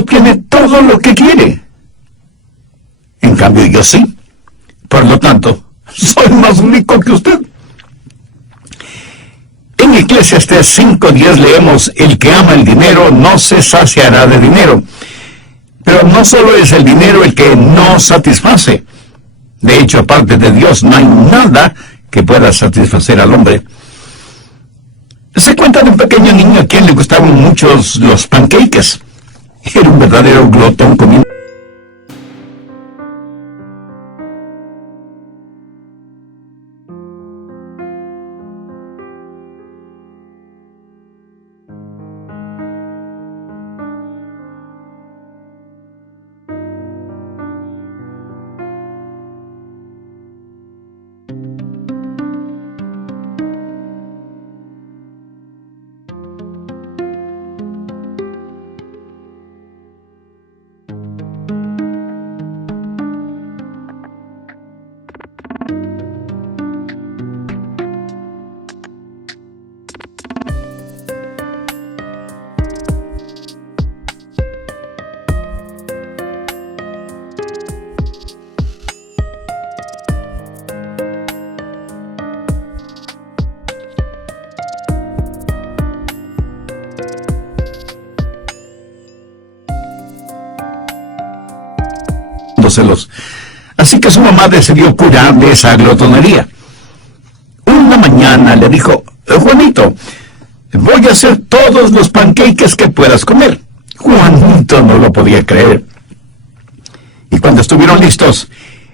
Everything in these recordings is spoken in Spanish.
no tiene todo lo que quiere. En cambio, yo sí. Por lo tanto, soy más rico que usted. En Eclesiastés 5:10 leemos: el que ama el dinero no se saciará de dinero. Pero no solo es el dinero el que no satisface. De hecho, aparte de Dios, no hay nada que pueda satisfacer al hombre. Se cuenta de un pequeño niño a quien le gustaban muchos los pancakes. Era un verdadero glotón comiendo. Celos. Así que su mamá decidió curar de esa glotonería. Una mañana le dijo: Juanito, voy a hacer todos los pancakes que puedas comer. Juanito no lo podía creer. Y cuando estuvieron listos,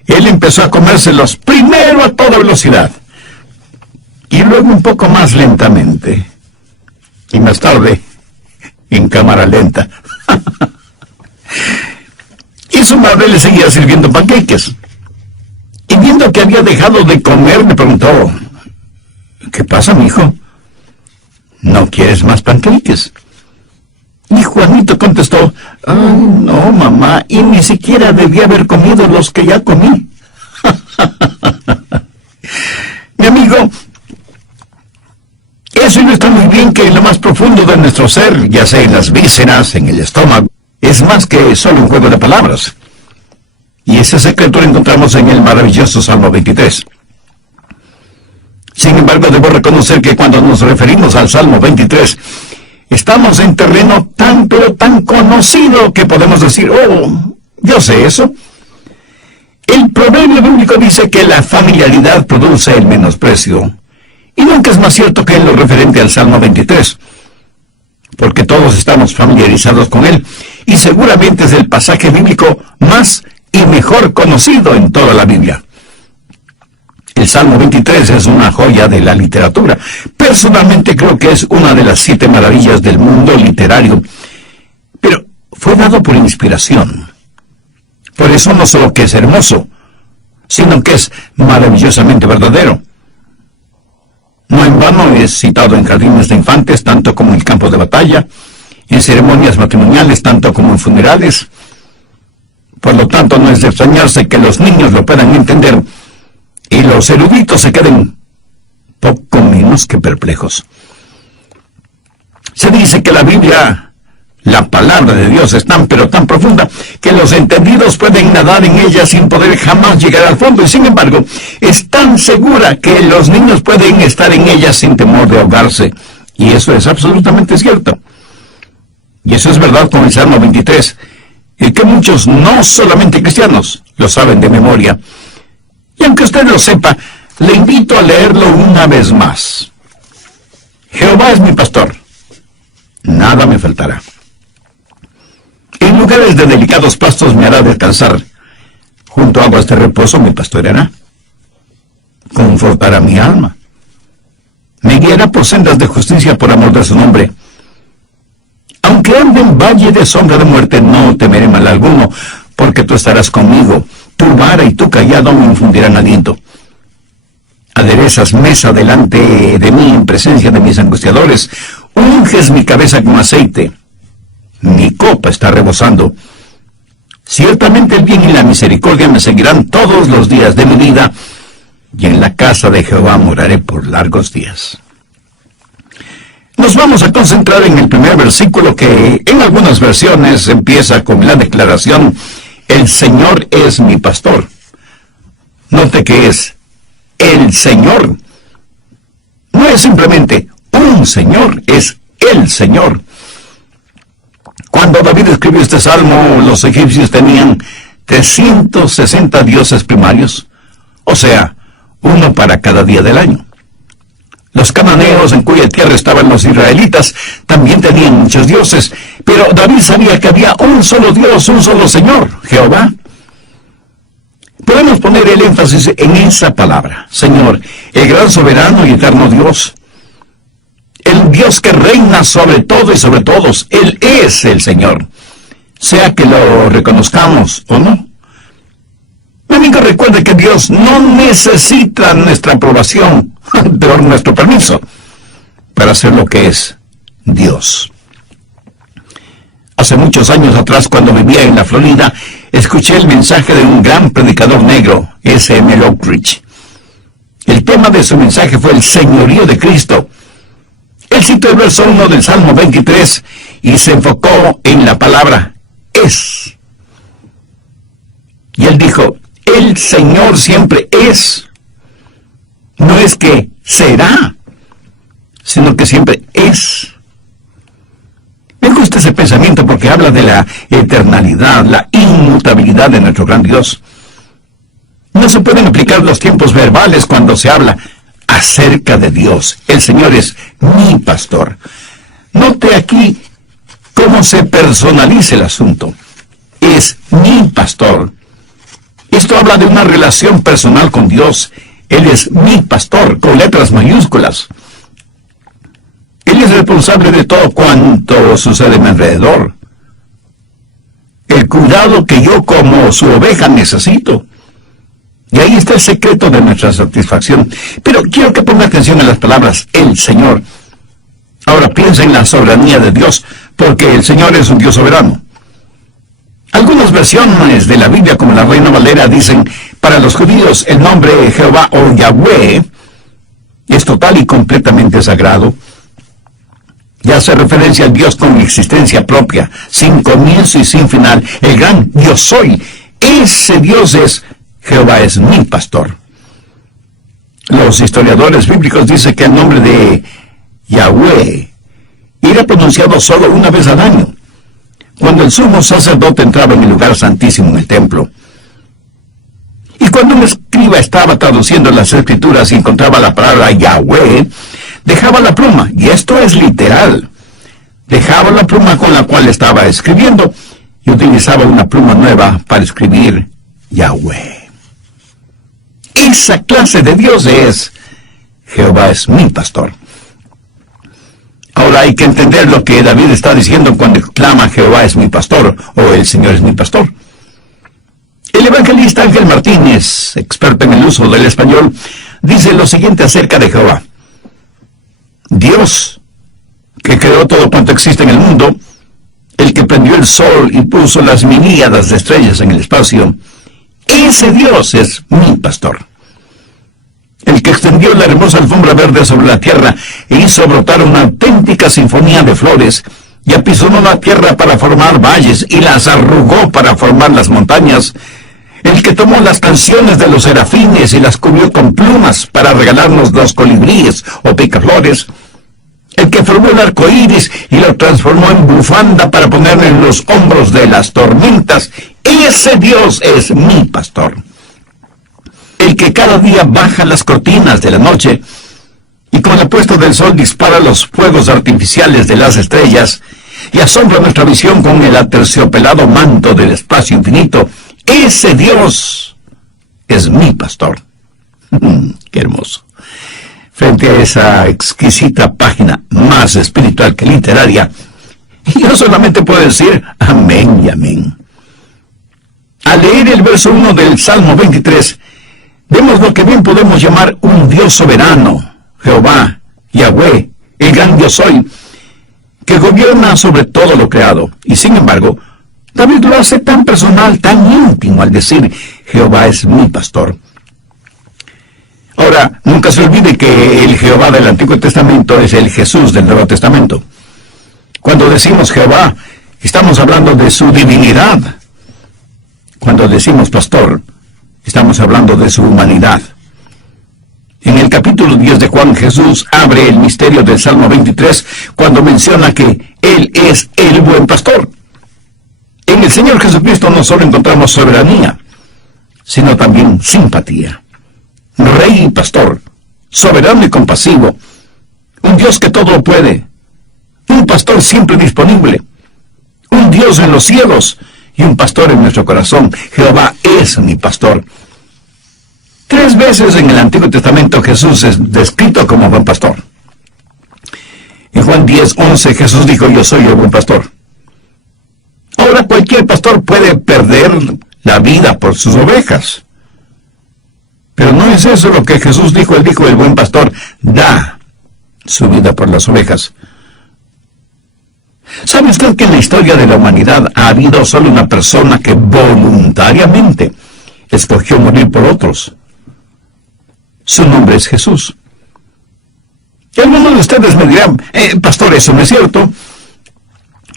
él empezó a comérselos primero a toda velocidad, y luego un poco más lentamente, y más tarde en cámara lenta. Y su madre le seguía sirviendo pancakes. Y viendo que había dejado de comer, le preguntó: ¿qué pasa, mijo? ¿No quieres más pancakes? Y Juanito contestó: ay, no, mamá, y ni siquiera debía haber comido los que ya comí. Mi amigo, eso ilustra muy bien que en lo más profundo de nuestro ser, ya sea en las vísceras, en el estómago, es más que solo un juego de palabras. Y ese secreto lo encontramos en el maravilloso Salmo 23. Sin embargo, debo reconocer que cuando nos referimos al Salmo 23, estamos en terreno tan, pero tan conocido que podemos decir: oh, yo sé eso. El proverbio bíblico dice que la familiaridad produce el menosprecio. Y nunca es más cierto que en lo referente al Salmo 23. Porque todos estamos familiarizados con él, y seguramente es el pasaje bíblico más y mejor conocido en toda la Biblia. El Salmo 23 es una joya de la literatura. Personalmente creo que es una de las 7 maravillas del mundo literario. Pero fue dado por inspiración. Por eso no solo que es hermoso, sino que es maravillosamente verdadero. No en vano es citado en jardines de infantes, tanto como en el campo de batalla, en ceremonias matrimoniales, tanto como en funerales. Por lo tanto, no es de extrañarse que los niños lo puedan entender y los eruditos se queden poco menos que perplejos. Se dice que la Biblia, la palabra de Dios, es tan pero tan profunda que los entendidos pueden nadar en ella sin poder jamás llegar al fondo, y sin embargo es tan segura que los niños pueden estar en ella sin temor de ahogarse. Y eso es absolutamente cierto. Y eso es verdad con el Salmo 23, y que muchos, no solamente cristianos, lo saben de memoria. Y aunque usted lo sepa, le invito a leerlo una vez más. Jehová es mi pastor, nada me faltará. En lugares de delicados pastos me hará descansar. Junto a aguas de reposo me pastoreará. Confortará mi alma. Me guiará por sendas de justicia por amor de su nombre. Aunque ande en valle de sombra de muerte, no temeré mal alguno, porque tú estarás conmigo. Tu vara y tu cayado me infundirán aliento. Aderezas mesa delante de mí en presencia de mis angustiadores. Unges mi cabeza con aceite. Mi copa está rebosando. Ciertamente el bien y la misericordia me seguirán todos los días de mi vida, y en la casa de Jehová moraré por largos días. Nos vamos a concentrar en el primer versículo que en algunas versiones empieza con la declaración: el Señor es mi pastor. Note que es el Señor. No es simplemente un Señor, es el Señor. Cuando David escribió este salmo, los egipcios tenían 360 dioses primarios, o sea, uno para cada día del año. Los cananeos, en cuya tierra estaban los israelitas, también tenían muchos dioses, pero David sabía que había un solo Dios, un solo Señor, Jehová. Podemos poner el énfasis en esa palabra, Señor, el gran soberano y eterno Dios, el Dios que reina sobre todo y sobre todos. Él es el Señor, sea que lo reconozcamos o no. Mi amigo, recuerde que Dios no necesita nuestra aprobación, pero nuestro permiso, para ser lo que es Dios. Hace muchos años atrás, cuando vivía en la Florida, escuché el mensaje de un gran predicador negro, S.M. Lockridge. El tema de su mensaje fue el señorío de Cristo. Él citó el verso 1 del Salmo 23 y se enfocó en la palabra es. Y él dijo: el Señor siempre es. No es que será, sino que siempre es. Me gusta ese pensamiento porque habla de la eternalidad, la inmutabilidad de nuestro gran Dios. No se pueden aplicar los tiempos verbales cuando se habla acerca de Dios. El Señor es mi pastor. Note aquí cómo se personaliza el asunto. Es mi pastor. Esto habla de una relación personal con Dios. Él es mi pastor, con letras mayúsculas. Él es responsable de todo cuanto sucede a mi alrededor. El cuidado que yo como su oveja necesito. Y ahí está el secreto de nuestra satisfacción. Pero quiero que ponga atención a las palabras el Señor. Ahora piensa en la soberanía de Dios, porque el Señor es un Dios soberano. Algunas versiones de la Biblia, como la Reina Valera, dicen: para los judíos el nombre Jehová o Yahweh es total y completamente sagrado. Y hace referencia al Dios con existencia propia, sin comienzo y sin final, el gran Yo soy. Ese Dios es: Jehová es mi pastor. Los historiadores bíblicos dicen que el nombre de Yahweh era pronunciado solo una vez al año, cuando el sumo sacerdote entraba en el lugar santísimo en el templo. Y cuando un escriba estaba traduciendo las escrituras y encontraba la palabra Yahweh, dejaba la pluma, y esto es literal, dejaba la pluma con la cual estaba escribiendo y utilizaba una pluma nueva para escribir Yahweh. Esa clase de Dios es: Jehová es mi pastor. Ahora hay que entender lo que David está diciendo cuando clama Jehová es mi pastor, o el Señor es mi pastor. El evangelista Ángel Martínez, experto en el uso del español, dice lo siguiente acerca de Jehová: Dios, que creó todo cuanto existe en el mundo, el que prendió el sol y puso las miríadas de estrellas en el espacio, ese Dios es mi pastor. El que extendió la hermosa alfombra verde sobre la tierra e hizo brotar una auténtica sinfonía de flores, y apisonó la tierra para formar valles y las arrugó para formar las montañas. El que tomó las canciones de los serafines y las cubrió con plumas para regalarnos los colibríes o picaflores. El que formó el arco iris y lo transformó en bufanda para ponerlo en los hombros de las tormentas. Ese Dios es mi pastor. El que cada día baja las cortinas de la noche y con la puesta del sol dispara los fuegos artificiales de las estrellas y asombra nuestra visión con el aterciopelado manto del espacio infinito. Ese Dios es mi pastor. ¡Qué hermoso! Frente a esa exquisita página, más espiritual que literaria, yo solamente puedo decir amén y amén. Al leer el verso 1 del Salmo 23, vemos lo que bien podemos llamar un Dios soberano, Jehová, Yahweh, el gran Yo soy, que gobierna sobre todo lo creado. Y sin embargo, David lo hace tan personal, tan íntimo al decir: Jehová es mi pastor. Ahora, nunca se olvide que el Jehová del Antiguo Testamento es el Jesús del Nuevo Testamento. Cuando decimos Jehová, estamos hablando de su divinidad. Cuando decimos pastor, estamos hablando de su humanidad. En el capítulo 10 de Juan, Jesús abre el misterio del Salmo 23 cuando menciona que Él es el buen pastor. En el Señor Jesucristo no solo encontramos soberanía, sino también simpatía. Rey y pastor, soberano y compasivo, un Dios que todo lo puede, un pastor siempre disponible, un Dios en los cielos y un pastor en nuestro corazón. Jehová es mi pastor. 3 veces en el Antiguo Testamento Jesús es descrito como buen pastor. En Juan 10:11 Jesús dijo: yo soy el buen pastor. Ahora cualquier pastor puede perder la vida por sus ovejas. Pero no es eso lo que Jesús dijo. Él dijo: el buen pastor da su vida por las ovejas. ¿Sabe usted que en la historia de la humanidad ha habido solo una persona que voluntariamente escogió morir por otros? Su nombre es Jesús. Y algunos de ustedes me dirán: pastor, eso no es cierto.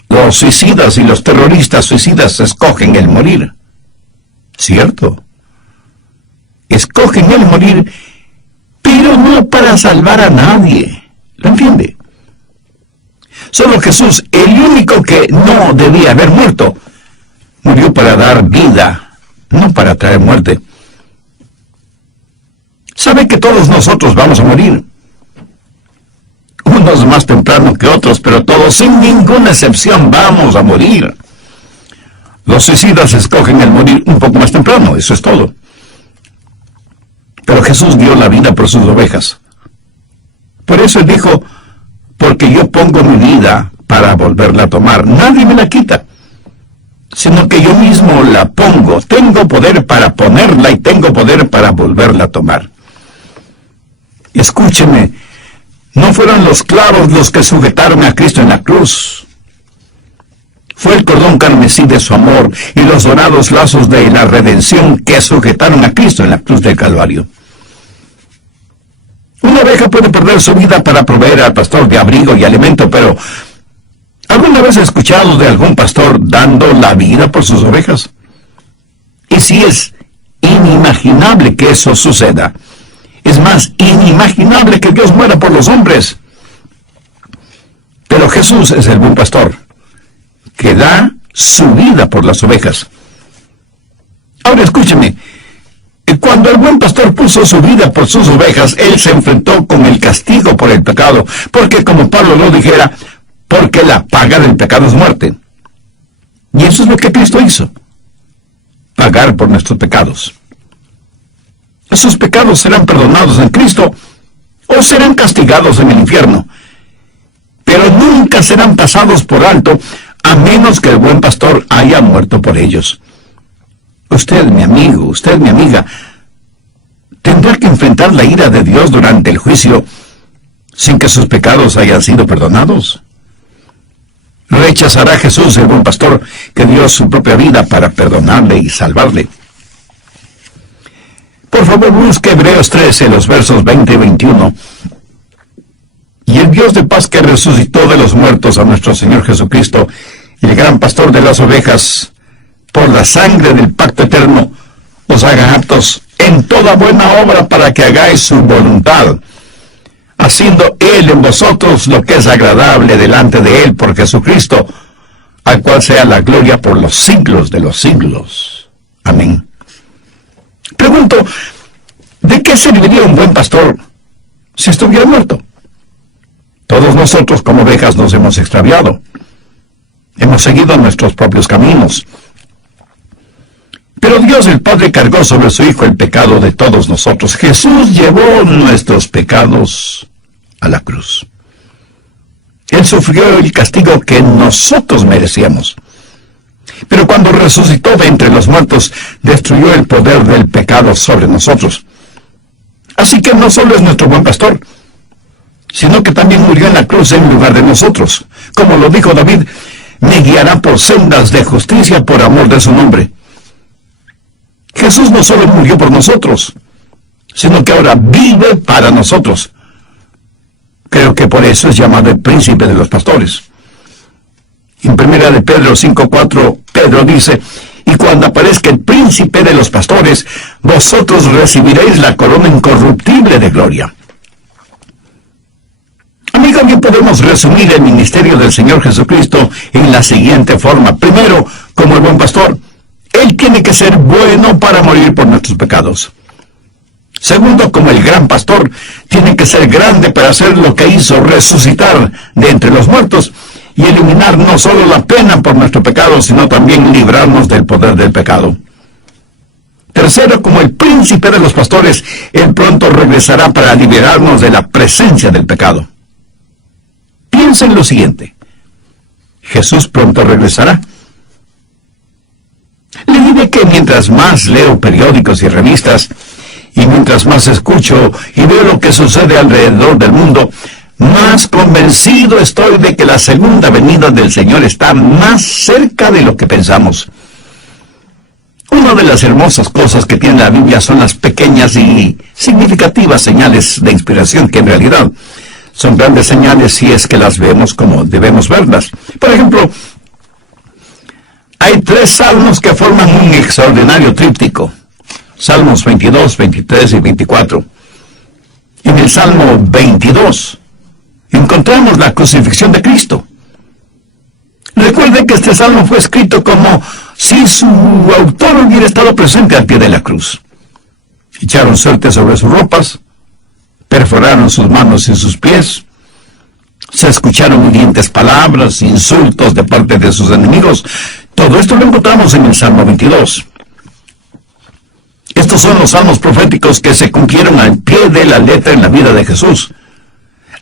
Los suicidas y los terroristas suicidas escogen el morir. ¿Cierto? Escogen el morir, pero no para salvar a nadie. ¿Lo entiende? Solo Jesús, el único que no debía haber muerto, murió para dar vida, no para traer muerte. ¿Sabe que todos nosotros vamos a morir? Unos más temprano que otros, pero todos, sin ninguna excepción, vamos a morir. Los suicidas escogen el morir un poco más temprano, eso es todo. Pero Jesús dio la vida por sus ovejas. Por eso Él dijo: porque yo pongo mi vida para volverla a tomar. Nadie me la quita, sino que yo mismo la pongo. Tengo poder para ponerla y tengo poder para volverla a tomar. Escúcheme, no fueron los clavos los que sujetaron a Cristo en la cruz. Fue el cordón carmesí de su amor y los dorados lazos de la redención que sujetaron a Cristo en la cruz del Calvario. Una oveja puede perder su vida para proveer al pastor de abrigo y alimento, pero ¿alguna vez he escuchado de algún pastor dando la vida por sus ovejas? Y sí, es inimaginable que eso suceda. Es más inimaginable que Dios muera por los hombres. Pero Jesús es el buen pastor, que da su vida por las ovejas. Ahora escúcheme, cuando el buen pastor puso su vida por sus ovejas, Él se enfrentó con el castigo por el pecado, porque como Pablo lo dijera, porque la paga del pecado es muerte. Y eso es lo que Cristo hizo, pagar por nuestros pecados. Esos pecados serán perdonados en Cristo o serán castigados en el infierno, pero nunca serán pasados por alto a menos que el buen pastor haya muerto por ellos. Usted, mi amigo, usted, mi amiga, tendrá que enfrentar la ira de Dios durante el juicio sin que sus pecados hayan sido perdonados. ¿Rechazará Jesús, el buen pastor, que dio su propia vida para perdonarle y salvarle? Por favor, busque Hebreos 13, los versos 20 y 21. Y el Dios de paz que resucitó de los muertos a nuestro Señor Jesucristo, y el gran pastor de las ovejas, por la sangre del pacto eterno, os haga aptos en toda buena obra para que hagáis su voluntad, haciendo Él en vosotros lo que es agradable delante de Él por Jesucristo, al cual sea la gloria por los siglos de los siglos. Amén. Pregunto, ¿de qué serviría un buen pastor si estuviera muerto? Todos nosotros como ovejas nos hemos extraviado. Hemos seguido nuestros propios caminos. Pero Dios el Padre cargó sobre su Hijo el pecado de todos nosotros. Jesús llevó nuestros pecados a la cruz. Él sufrió el castigo que nosotros merecíamos. Pero cuando resucitó de entre los muertos, destruyó el poder del pecado sobre nosotros. Así que no solo es nuestro buen pastor, sino que también murió en la cruz en lugar de nosotros. Como lo dijo David: me guiará por sendas de justicia por amor de su nombre. Jesús no solo murió por nosotros, sino que ahora vive para nosotros. Creo que por eso es llamado el príncipe de los pastores. En 1 de Pedro 5:4, Pedro dice: y cuando aparezca el príncipe de los pastores, vosotros recibiréis la corona incorruptible de gloria. Amigo, bien podemos resumir el ministerio del Señor Jesucristo en la siguiente forma. Primero, como el buen pastor, Él tiene que ser bueno para morir por nuestros pecados. Segundo, como el gran pastor, tiene que ser grande para hacer lo que hizo, resucitar de entre los muertos y eliminar no solo la pena por nuestro pecado, sino también librarnos del poder del pecado. Tercero, como el príncipe de los pastores, Él pronto regresará para liberarnos de la presencia del pecado. Piensa en lo siguiente: Jesús pronto regresará. Le diré que mientras más leo periódicos y revistas, y mientras más escucho y veo lo que sucede alrededor del mundo, más convencido estoy de que la segunda venida del Señor está más cerca de lo que pensamos. Una de las hermosas cosas que tiene la Biblia son las pequeñas y significativas señales de inspiración, que en realidad son grandes señales si es que las vemos como debemos verlas. Por ejemplo, hay 3 salmos que forman un extraordinario tríptico: Salmos 22, 23 y 24. En el Salmo 22 encontramos la crucifixión de Cristo. Recuerden que este salmo fue escrito como si su autor hubiera estado presente al pie de la cruz. Echaron suerte sobre sus ropas, perforaron sus manos y sus pies, se escucharon hirientes palabras, insultos de parte de sus enemigos. Todo esto lo encontramos en el Salmo 22. Estos son los salmos proféticos que se cumplieron al pie de la letra en la vida de Jesús.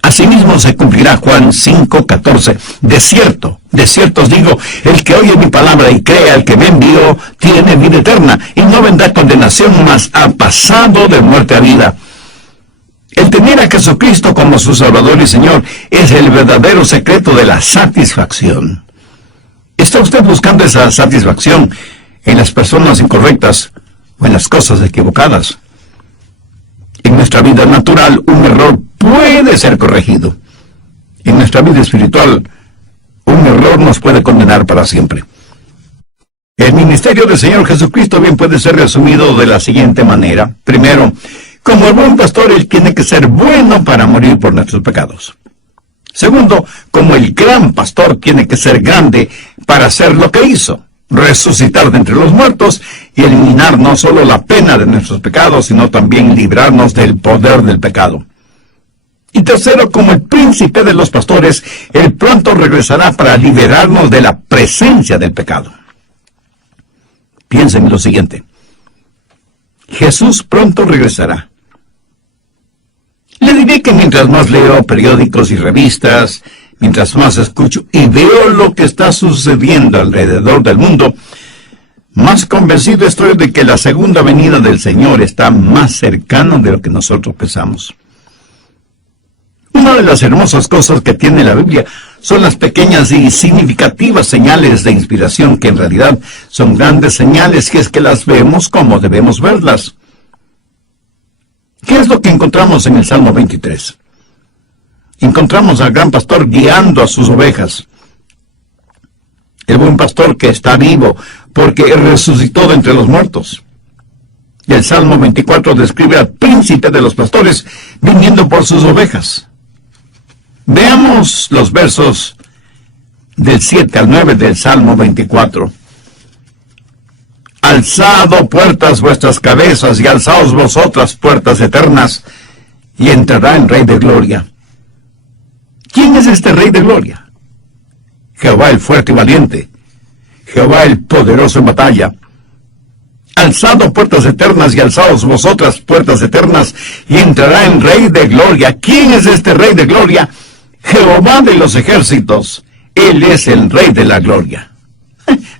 Asimismo se cumplirá Juan 5:14. De cierto os digo, el que oye mi palabra y cree al que me envió, tiene vida eterna, y no vendrá condenación, mas ha pasado de muerte a vida. El tener a Jesucristo como su Salvador y Señor es el verdadero secreto de la satisfacción. ¿Está usted buscando esa satisfacción en las personas incorrectas o en las cosas equivocadas? En nuestra vida natural, un error puede ser corregido. En nuestra vida espiritual, un error nos puede condenar para siempre. El ministerio del Señor Jesucristo bien puede ser resumido de la siguiente manera. Primero, como el buen pastor, Él tiene que ser bueno para morir por nuestros pecados. Segundo, como el gran pastor, tiene que ser grande para hacer lo que hizo: resucitar de entre los muertos y eliminar no solo la pena de nuestros pecados, sino también librarnos del poder del pecado. Y tercero, como el príncipe de los pastores, Él pronto regresará para liberarnos de la presencia del pecado. Piensen en lo siguiente: Jesús pronto regresará. Le diré que mientras más leo periódicos y revistas, mientras más escucho y veo lo que está sucediendo alrededor del mundo, más convencido estoy de que la segunda venida del Señor está más cercana de lo que nosotros pensamos. Una de las hermosas cosas que tiene la Biblia son las pequeñas y significativas señales de inspiración, que en realidad son grandes señales si es que las vemos como debemos verlas. ¿Qué es lo que encontramos en el Salmo 23? Encontramos al gran pastor guiando a sus ovejas. El buen pastor que está vivo porque resucitó de entre los muertos. Y el Salmo 24 describe al príncipe de los pastores viniendo por sus ovejas. Veamos los versos del 7 al 9 del Salmo 24. Alzad, puertas, vuestras cabezas, y alzaos vosotras, puertas eternas, y entrará el Rey de Gloria. ¿Quién es este Rey de Gloria? Jehová el fuerte y valiente, Jehová el poderoso en batalla. Alzad, puertas eternas, y alzaos vosotras, puertas eternas, y entrará el Rey de Gloria. ¿Quién es este Rey de Gloria? Jehová de los ejércitos, Él es el Rey de la Gloria.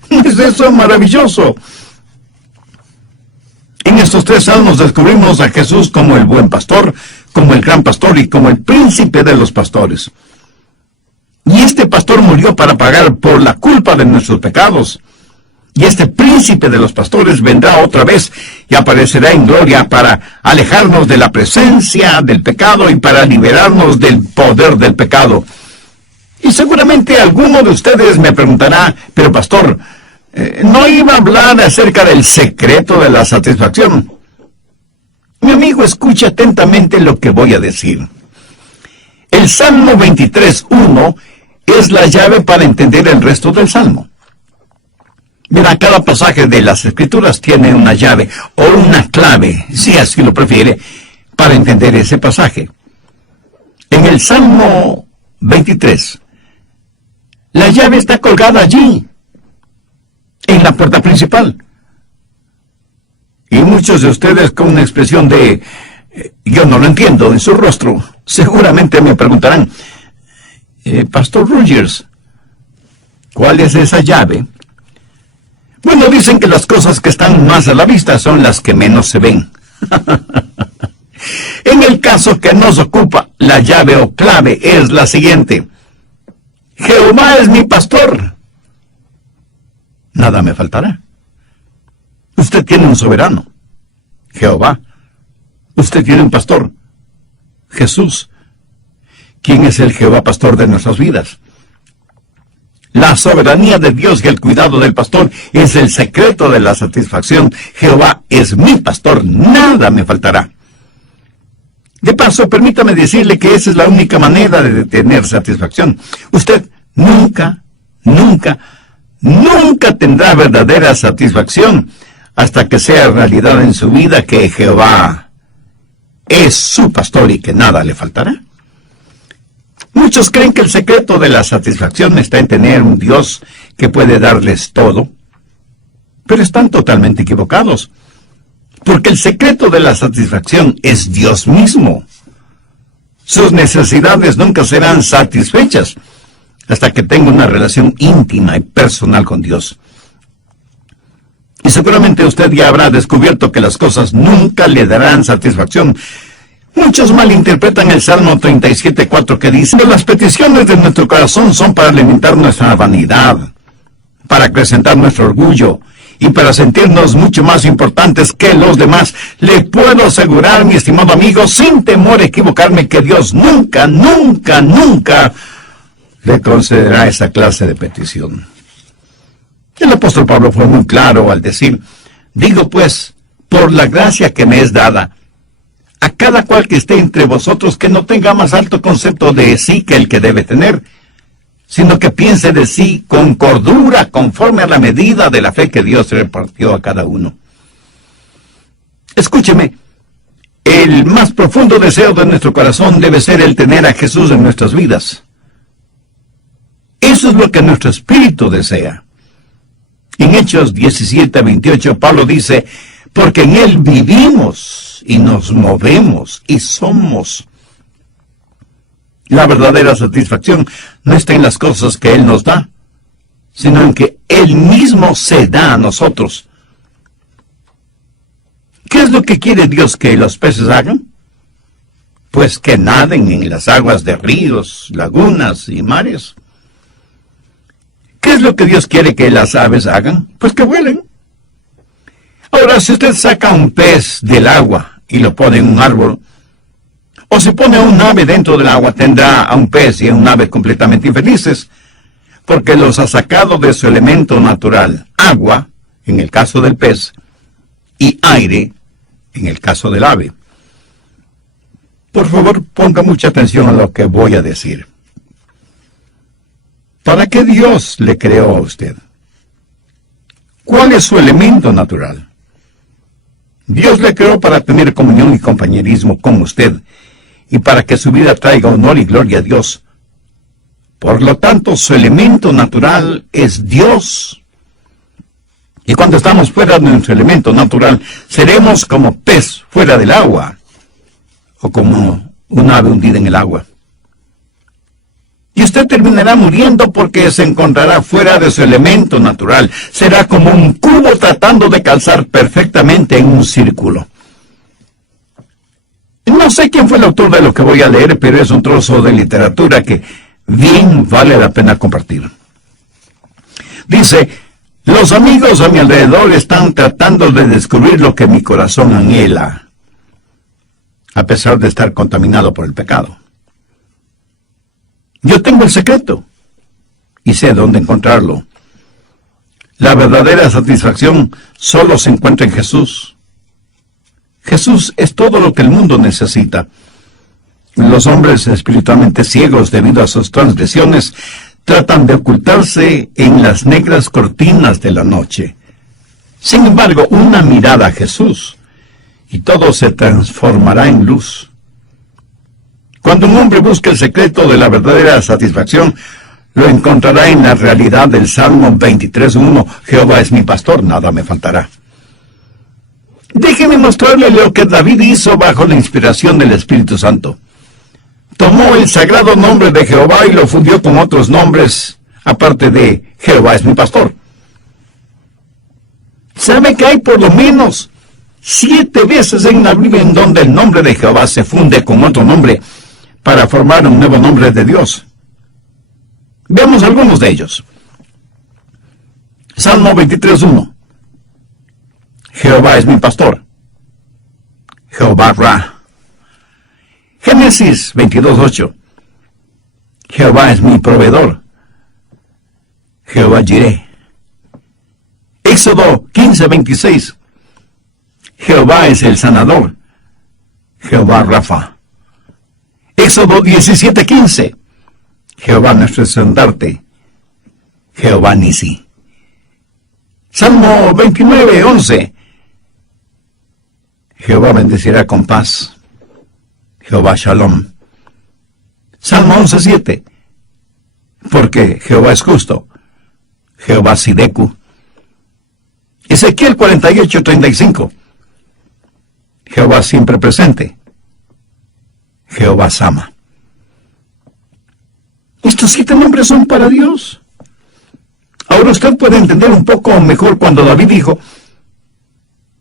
¿Es eso maravilloso? En estos 3 salmos descubrimos a Jesús como el buen pastor, como el gran pastor y como el príncipe de los pastores. Y este pastor murió para pagar por la culpa de nuestros pecados. Y este príncipe de los pastores vendrá otra vez y aparecerá en gloria para alejarnos de la presencia del pecado y para liberarnos del poder del pecado. Y seguramente alguno de ustedes me preguntará, pero pastor, ¿no iba a hablar acerca del secreto de la satisfacción? Mi amigo, escucha atentamente lo que voy a decir. El Salmo 23:1 es la llave para entender el resto del Salmo. Mira, cada pasaje de las Escrituras tiene una llave o una clave, si así lo prefiere, para entender ese pasaje. En el Salmo 23, la llave está colgada allí, en la puerta principal. Y muchos de ustedes con una expresión de yo no lo entiendo en su rostro, seguramente me preguntarán, Pastor Rogers, ¿cuál es esa llave? Bueno, dicen que las cosas que están más a la vista son las que menos se ven. En el caso que nos ocupa, la llave o clave es la siguiente. Jehová es mi pastor. Nada me faltará. Usted tiene un soberano, Jehová. Usted tiene un pastor, Jesús. ¿Quién es el Jehová pastor de nuestras vidas? La soberanía de Dios y el cuidado del pastor es el secreto de la satisfacción. Jehová es mi pastor, nada me faltará. De paso, permítame decirle que esa es la única manera de tener satisfacción. Usted nunca tendrá verdadera satisfacción hasta que sea realidad en su vida que Jehová es su pastor y que nada le faltará. Muchos creen que el secreto de la satisfacción está en tener un Dios que puede darles todo, pero están totalmente equivocados, porque el secreto de la satisfacción es Dios mismo. Sus necesidades nunca serán satisfechas hasta que tenga una relación íntima y personal con Dios. Y seguramente usted ya habrá descubierto que las cosas nunca le darán satisfacción. Muchos malinterpretan el Salmo 37:4 que dice: las peticiones de nuestro corazón son para alimentar nuestra vanidad, para acrecentar nuestro orgullo y para sentirnos mucho más importantes que los demás. Le puedo asegurar, mi estimado amigo, sin temor a equivocarme, que Dios nunca le concederá esa clase de petición. El apóstol Pablo fue muy claro al decir: digo pues, por la gracia que me es dada, a cada cual que esté entre vosotros que no tenga más alto concepto de sí que el que debe tener, sino que piense de sí con cordura, conforme a la medida de la fe que Dios repartió a cada uno. Escúcheme, el más profundo deseo de nuestro corazón debe ser el tener a Jesús en nuestras vidas. Eso es lo que nuestro espíritu desea. En Hechos 17:28, Pablo dice: porque en Él vivimos y nos movemos y somos. La verdadera satisfacción no está en las cosas que Él nos da, sino en que Él mismo se da a nosotros. ¿Qué es lo que quiere Dios que los peces hagan? Pues que naden en las aguas de ríos, lagunas y mares. ¿Qué es lo que Dios quiere que las aves hagan? Pues que vuelen. Ahora, si usted saca un pez del agua y lo pone en un árbol, o si pone a un ave dentro del agua, tendrá a un pez y a un ave completamente infelices, porque los ha sacado de su elemento natural, agua, en el caso del pez, y aire, en el caso del ave. Por favor, ponga mucha atención a lo que voy a decir. ¿Para qué Dios le creó a usted? ¿Cuál es su elemento natural? Dios le creó para tener comunión y compañerismo con usted y para que su vida traiga honor y gloria a Dios. Por lo tanto, su elemento natural es Dios. Y cuando estamos fuera de nuestro elemento natural, seremos como pez fuera del agua o como un ave hundida en el agua. Y usted terminará muriendo porque se encontrará fuera de su elemento natural. Será como un cubo tratando de calzar perfectamente en un círculo. No sé quién fue el autor de lo que voy a leer, pero es un trozo de literatura que bien vale la pena compartir. Dice: Los amigos a mi alrededor están tratando de descubrir lo que mi corazón anhela, a pesar de estar contaminado por el pecado. Yo tengo el secreto y sé dónde encontrarlo. La verdadera satisfacción solo se encuentra en Jesús. Jesús es todo lo que el mundo necesita. Los hombres espiritualmente ciegos debido a sus transgresiones tratan de ocultarse en las negras cortinas de la noche. Sin embargo, una mirada a Jesús y todo se transformará en luz. Cuando un hombre busca el secreto de la verdadera satisfacción, lo encontrará en la realidad del Salmo 23:1. Jehová es mi pastor, nada me faltará. Déjeme mostrarle lo que David hizo bajo la inspiración del Espíritu Santo. Tomó el sagrado nombre de Jehová y lo fundió con otros nombres, aparte de Jehová es mi pastor. ¿Sabe que hay por lo menos 7 veces en la Biblia en donde el nombre de Jehová se funde con otro nombre para formar un nuevo nombre de Dios? Veamos algunos de ellos. Salmo 23:1. Jehová es mi pastor. Jehová Ra. Génesis 22:8. Jehová es mi proveedor. Jehová Jireh. Éxodo 15:26. Jehová es el sanador. Jehová Rafa. Éxodo 17:15. Jehová nuestro estandarte. Jehová Nisi. Salmo 29:11. Jehová bendecirá con paz. Jehová Shalom. Salmo 11:7. Porque Jehová es justo. Jehová Sideku. Ezequiel 48:35. Jehová siempre presente. Jehová Sama. Estos 7 nombres son para Dios. Ahora usted puede entender un poco mejor cuando David dijo,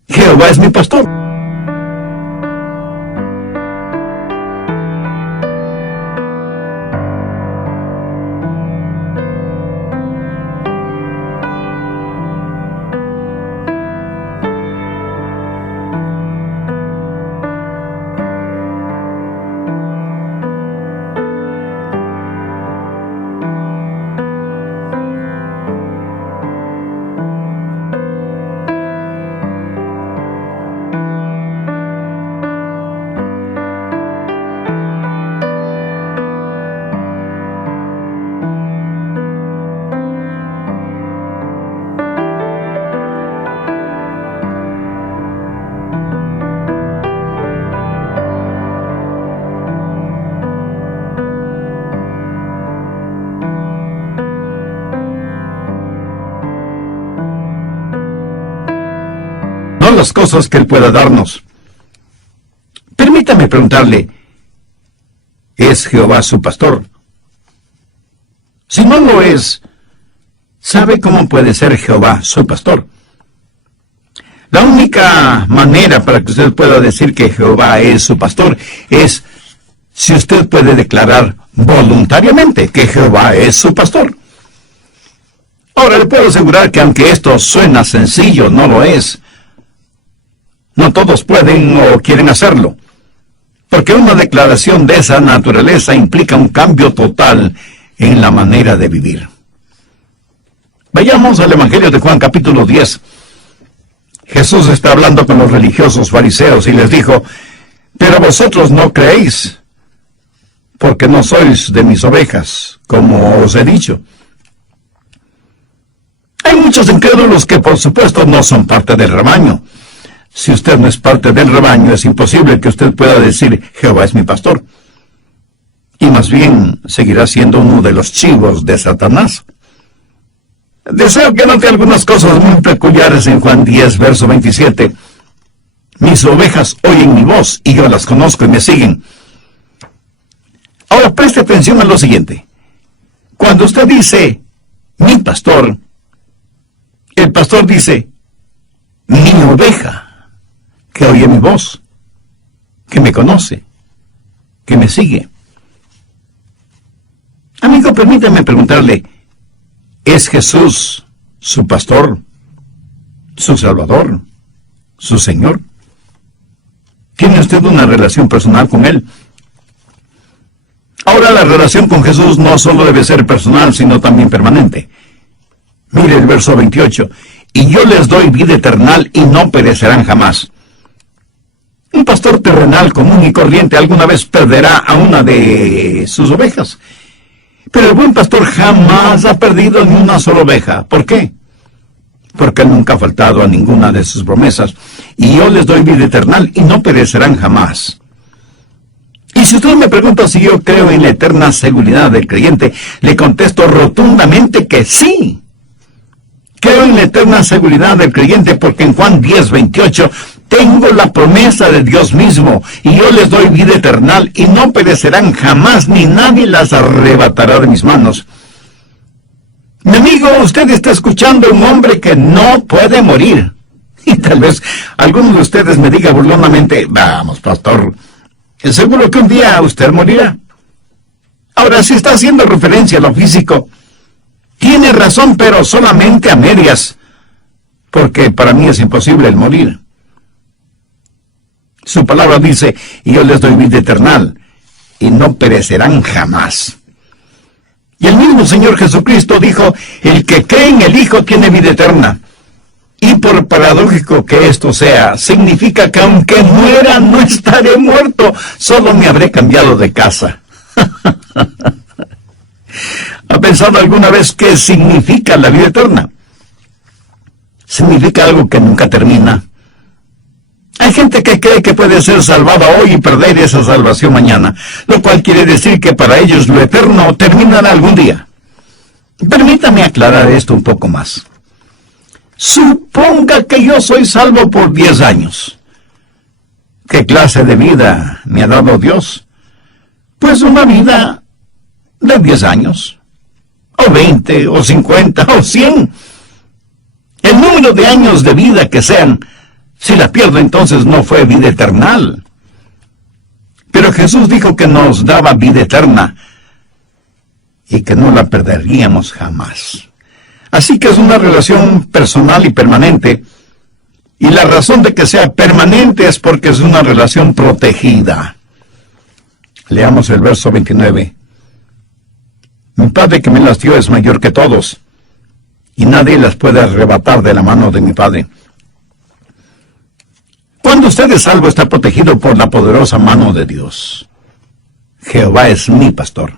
Jehová es mi pastor. Las cosas que Él pueda darnos. Permítame preguntarle, ¿es Jehová su pastor? Si no lo es, ¿sabe cómo puede ser Jehová su pastor? La única manera para que usted pueda decir que Jehová es su pastor es si usted puede declarar voluntariamente que Jehová es su pastor. Ahora le puedo asegurar que aunque esto suena sencillo, no lo es. No todos pueden o quieren hacerlo, porque una declaración de esa naturaleza implica un cambio total en la manera de vivir. Vayamos al Evangelio de Juan capítulo 10. Jesús está hablando con los religiosos fariseos y les dijo, pero vosotros no creéis, porque no sois de mis ovejas, como os he dicho. Hay muchos incrédulos que por supuesto no son parte del rebaño. Si usted no es parte del rebaño, es imposible que usted pueda decir, Jehová es mi pastor. Y más bien, seguirá siendo uno de los chivos de Satanás. Deseo que note algunas cosas muy peculiares en Juan 10, verso 27. Mis ovejas oyen mi voz, y yo las conozco y me siguen. Ahora preste atención a lo siguiente. Cuando usted dice, mi pastor, el pastor dice, mi oveja, que oye mi voz, que me conoce, que me sigue. Amigo, permítame preguntarle, ¿es Jesús su pastor, su Salvador, su Señor. ¿Tiene usted una relación personal con Él? Ahora, la relación con Jesús no solo debe ser personal, sino también permanente. Mire el verso 28. Y yo les doy vida eterna y no perecerán jamás. Un pastor terrenal común y corriente alguna vez perderá a una de sus ovejas. Pero el buen pastor jamás ha perdido ni una sola oveja. ¿Por qué? Porque él nunca ha faltado a ninguna de sus promesas. Y yo les doy vida eterna y no perecerán jamás. Y si usted me pregunta si yo creo en la eterna seguridad del creyente, le contesto rotundamente que sí. Creo en la eterna seguridad del creyente porque en Juan 10:28 tengo la promesa de Dios mismo, y yo les doy vida eterna y no perecerán jamás, ni nadie las arrebatará de mis manos. Mi amigo, usted está escuchando a un hombre que no puede morir. Y tal vez alguno de ustedes me diga burlonamente, vamos, pastor, ¿es seguro que un día usted morirá? Ahora, si está haciendo referencia a lo físico, tiene razón, pero solamente a medias, porque para mí es imposible el morir. Su palabra dice, y yo les doy vida eterna, y no perecerán jamás. Y el mismo Señor Jesucristo dijo, el que cree en el Hijo tiene vida eterna. Y por paradójico que esto sea, significa que aunque muera, no estaré muerto, solo me habré cambiado de casa. ¿Ha pensado alguna vez qué significa la vida eterna? Significa algo que nunca termina. Hay gente que cree que puede ser salvada hoy y perder esa salvación mañana, lo cual quiere decir que para ellos lo eterno terminará algún día. Permítame aclarar esto un poco más. Suponga que yo soy salvo por 10 años. ¿Qué clase de vida me ha dado Dios? Pues una vida de 10 años, o 20, o 50, o 100. El número de años de vida que sean, si la pierdo entonces no fue vida eterna. Pero Jesús dijo que nos daba vida eterna y que no la perderíamos jamás. Así que es una relación personal y permanente. Y la razón de que sea permanente es porque es una relación protegida. Leamos el verso 29. Mi Padre que me las dio es mayor que todos, y nadie las puede arrebatar de la mano de mi Padre. Cuando usted es salvo, está protegido por la poderosa mano de Dios. Jehová es mi pastor.